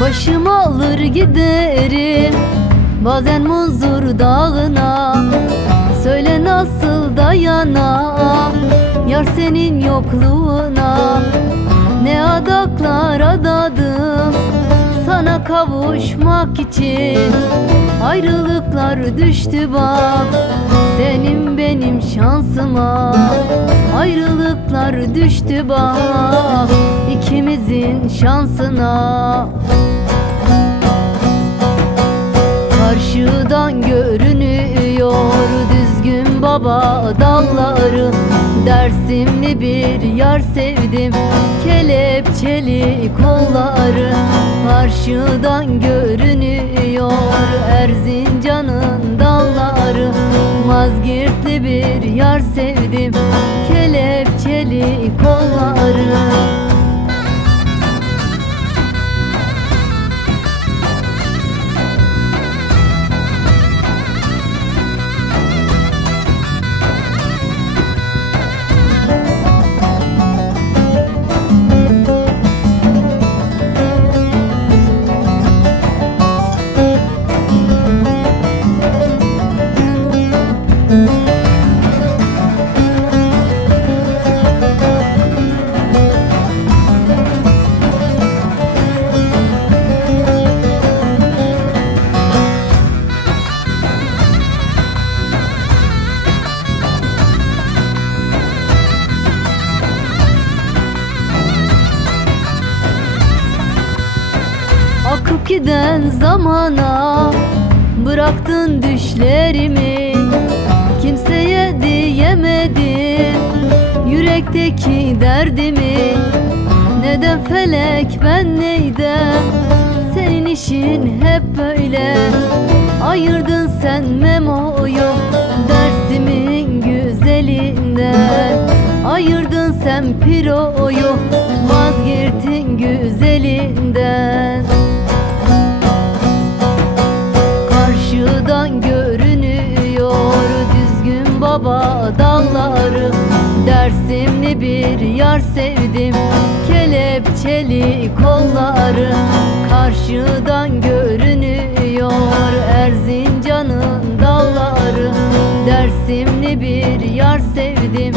Başım alır giderim bazen Munzur Dağı'na. Söyle nasıl dayanam yar senin yokluğuna. Ne adaklar adadım sana kavuşmak için. Ayrılıklar düştü bak senin benim şansıma. Ayrılıklar düştü bak ikimizin şansına. Karşıdan görünüyor düzgün baba dalları. Dersimli bir yar sevdim, kelepçeli kolları. Karşıdan görünüyor Erzincan'ın dalları. Mazgirtli bir yar sevdim, kelepçeli kolları. Akıp giden zamana bıraktın düşlerimi. Kimseye diyemedim yürekteki derdimi. Neden felek ben neydem, senin işin hep böyle. Ayırdın sen Memo'yu dersimin güzelinden. Ayırdın sen Piro'yu Mazgirt'in güzelinden. Karşıdan görünüyor düzgün baba dalları. Dersimli bir yar sevdim, kelepçeli kolları. Karşıdan görünüyor Erzincan'ın dalları. Dersimli bir yar sevdim,